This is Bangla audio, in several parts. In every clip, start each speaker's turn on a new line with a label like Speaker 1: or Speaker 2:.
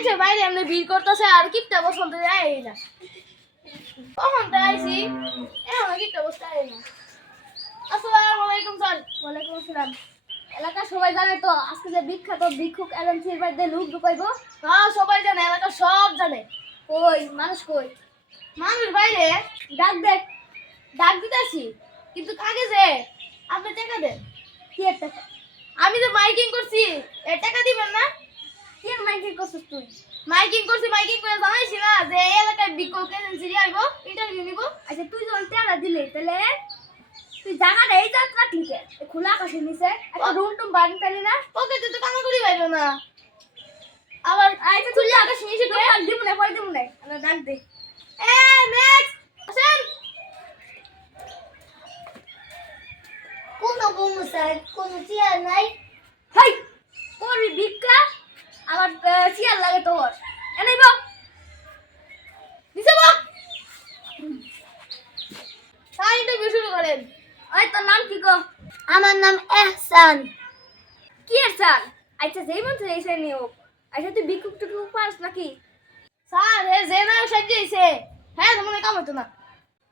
Speaker 1: মানুষের বাইরে এমনি ভিড় করতেছে, আর কিপটা বসন্ত যায় না। কখন তো আইসি এখন কিপটা বসতে আই না। আসসালামু আলাইকুম স্যার ওয়ালাইকুম আসসালাম। এলাকা সবাই জানে তো, আজকে যে বিখ্যাত ভিক্ষুক বাড়িতে লুক ঢুকাইবো। হ্যাঁ সবাই জানে এলাকা সব জানে। কই, মানুষ কই? মানুষ বাইরে, ডাক দেখ ডাক দিতেছি, কিন্তু কাকে যে? আপনি টাকা দেন। কি আমি তো মাইকিং করছি, এর টাকা দিবেন না? মাইকিং করছিস তুই? মাইকিং করছি মাইকিং করে জানাইছি না যে এই এলাকায় বিক্ষোভ এজেন্সি আইব ইন্টারভিউ নিব। আচ্ছা তুই যখন টাকা দিলি তাহলে তুই জায়গাটা এই যাত্রা রাখলি কে খোলা আকাশের নিচে একটা রুম টুম বাড়ি পেলি না। ওকে তুই তো কানা করি বাইরো না। আবার আইতে তুই আকাশ নিচে তো ডাক দিব না পরে দিব না। আমরা ডাক দে। এ নেক্সট আসেন।
Speaker 2: কোনো বন্ধু স্যার কোনো চেয়ার নাই।
Speaker 1: হাই করবি ভিক্ষা। আমার চেয়ার লাগে তোর এনেই বক নিচে বক তাই ইন্টারভিউ শুরু করেন। ওই তোর নাম কি গো?
Speaker 2: আমার নাম এহসান।
Speaker 1: কি স্যার আচ্ছা যেই মন সেই সে নিও। আচ্ছা তুই ভিক্ষুক টুকু পাস নাকি? স্যার এ যে না সাজিয়েছে হ্যাঁ তোমার কাম হতো না।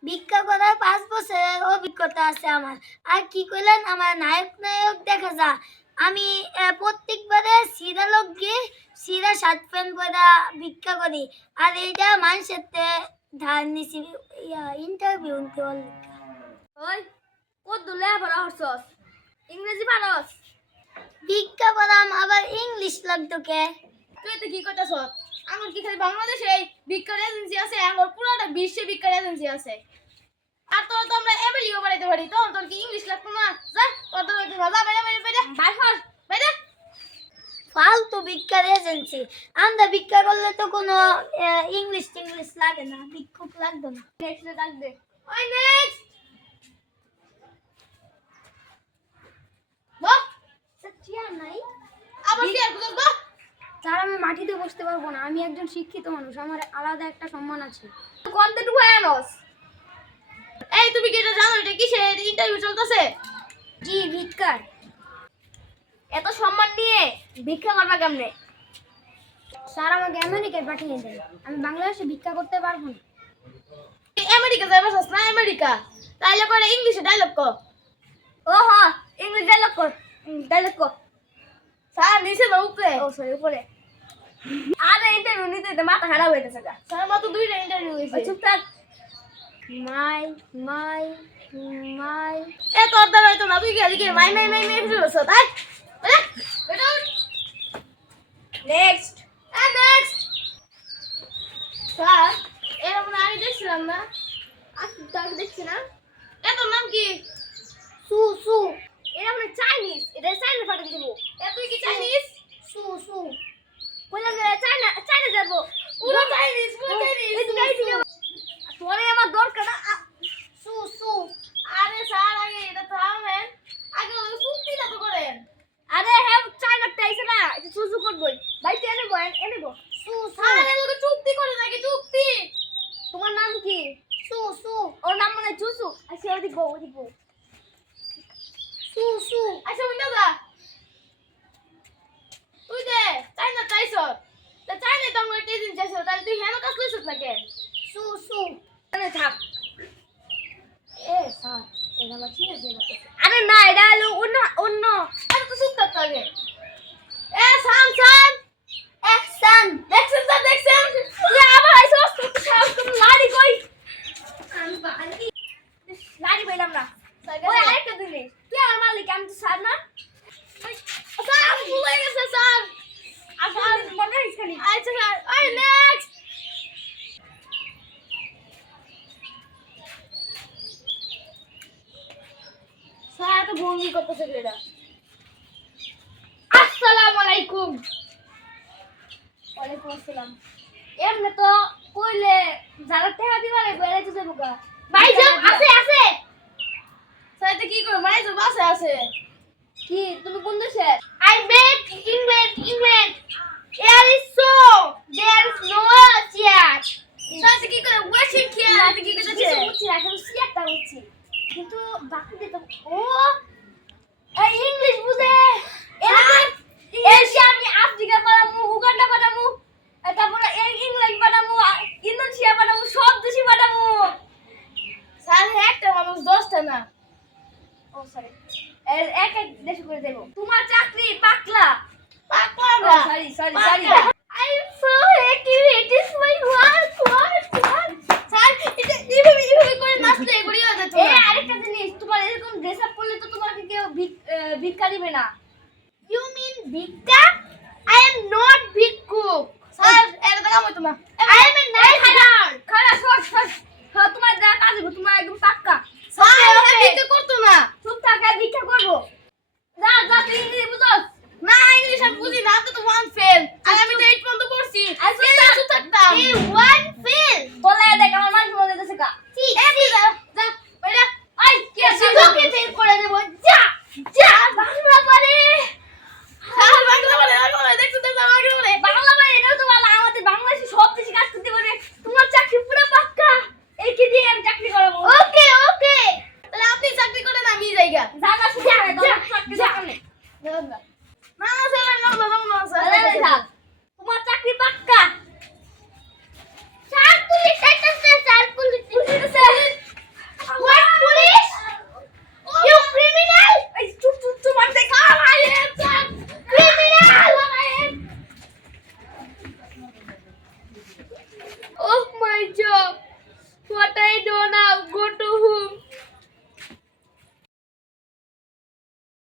Speaker 2: ভিক্ষা করার পাঁচ বছরের অভিজ্ঞতা আছে আমার। আর কি করলেন আমার নায়ক নায়ক দেখা যা। আমি প্রত্যেকবারে সিরিয়ালক গিয়ে সিরা সাত প্যান্ট পরা ভিক্ষা করি। আর এইটা মানুষের ধার নিছি ইন্টারভিউ নিতে
Speaker 1: ওই কত দুলে ভরা হরছস ইংরেজি পারস?
Speaker 2: ভিক্ষা করাম আবার ইংলিশ লাগতো কে?
Speaker 1: তুই তো কি করতেছ? আমার কি খালি বাংলাদেশে ভিক্ষার এজেন্সি আছে? আমার পুরোটা বিশ্বে ভিক্ষার এজেন্সি আছে। আর তোর তো আমরা পারি তোর তোর কি ইংলিশ লাগতো না? যা তোর তো বাইরে বাইরে বাইরে বাইরে
Speaker 2: ফালতু ভিক্ষার এজেন্সি আমরা ভিক্ষা করলে তো কোনো ইংলিশ টিংলিশ লাগে না ভিক্ষুক লাগতো না।
Speaker 1: নেক্সট ওই নেক্সট
Speaker 2: আমি মাটিতে বসতে পারব না। আমি একজন শিক্ষিত মানুষ আমার আলাদা একটা সম্মান আছে।
Speaker 1: কন্টেন্ট আনস। এই তুমি কি এটা জানো? এটা কিসের? ইন্টারভিউ চলতেছে।
Speaker 2: জি ভিক্ষার?
Speaker 1: এত সম্মান নিয়ে ভিক্ষা করবা কেমনে?
Speaker 2: স্যার আমাকে আমেরিকায় পাঠিয়ে দেন। আমি বাংলাদেশে ভিক্ষা করতে পারব না।
Speaker 1: আমেরিকা যাইবা চাস না? আমেরিকা। তাইলে করে ইংলিশে ডায়লগ কর। ও হ ইংলিশ ডায়লগ কর। ডায়লগ কর। স্যার নিচে বা উপরে? ও সরি উপরে। আরে ইন্টারভিউ নিতে নিতে মাথা খারাপ হয়ে গেছে স্যার মাত্র দুইটা ইন্টারভিউ হয়েছে চুপ থাক
Speaker 2: মাই মাই মাই।
Speaker 1: এ তোর দ্বারা হয়তো না তুই গেলি কি মাই মাই মাই মাই করছ তাই নেক্সট নেক্সট স্যার এরকম আমি দেখছিলাম না। আজকে তো আগে দেখছি না? এ তোর নাম কি?
Speaker 2: সু সু।
Speaker 1: এটা মানে চাইনিজ। এটা চাইনা পাঠিয়ে দেবো। এ তুই কি চাইনিজ?
Speaker 2: সু সু।
Speaker 1: বললাম চাইনা চাইনা যাব। পুরো চাইনিজ পুরো চাইনিজ। তোরে আমার দরকার না।
Speaker 2: সু সু।
Speaker 1: আরে স্যার, আগে এটা তো আমেন আগে ওই চুক্তিটা তো করেন। আরে হ্যাঁ চাইনাতে আইছে না। এটা চুজু করবই। বাইতে এনে বই এনে বই
Speaker 2: সু সু
Speaker 1: আরে লোকে চুক্তি করে নাকি চুক্তি তোমার নাম কি
Speaker 2: সু সু
Speaker 1: ওর নাম মনে হয় চুসু আচ্ছা ওদিক বউ ওদিক বউ
Speaker 2: সু সু
Speaker 1: আচ্ছা উইন্ডা যা তুই দে চাইনা চাইছ তা চাইনা তো আমার একটা দিন চাইছ তাহলে তুই হেন কাজ লইছিস নাকি
Speaker 2: সু সু
Speaker 1: মানে থাক
Speaker 2: এ স্যার এটা আমার চিনে দেনা
Speaker 1: আরে না এটা হলো অন্য অন্য আরে তো চুপ থাকতে হবে এ সাম সাম
Speaker 2: এহসান
Speaker 1: দেখছেন স্যার দেখছেন তুই আবার আইছস তুই সাহস তুমি লাড়ি কই
Speaker 2: আমি বাড়ি
Speaker 1: লাড়ি পাইলাম না। ওই আরেকটা দিলে। তুই আমার মালিক আমি তো স্যার না। স্যার ভুলে গেছে স্যার। স্যার মনে হইছে আচ্ছা স্যার ওই নেক্সট স্যার তো ভঙ্গি করতেছে এটা আসসালামু আলাইকুম ওয়ালাইকুম আসসালাম। এমনি তো কইলে যারা টেকা দিবা রে বেড়ে তো দেবো গা ভাইজান আছে আছে। সাইতে কি করে মাই তো বাসে আছে। কি? তুমি কোন দেশে I met England England air is so there is no chair সাইতে কি করে ওয়েটিং কি আর কি করে কিছু বুঝছি না এখন সিয়ারটা বুঝছি কিন্তু বাকি তো ও এই ইংলিশ বুঝে এসে আমি আফ্রিকা পালামু উগান্ডা পালামু হচ্ছে না ও সরি এক এক দেশ করে দেবো। তোমার চাকরি পাকলা। পাকলা sorry sorry sorry I am so happy it is my work work work sir এটা এইভাবে এইভাবে করে নাচলে এগুলি হয়ে যেত এই আরেকটা জিনিস তোমার এরকম ড্রেস আপ করলে তো তোমাকে কেউ ভিক্ষা দিবে না। ইউ মিন ভিক্ষা? আই এম নট ভিক্ষুক স্যার এটা তো কাম হইতো না আই এম এ নাইস খারাপ খারাপ সর সর হ্যাঁ তোমার যা কাজ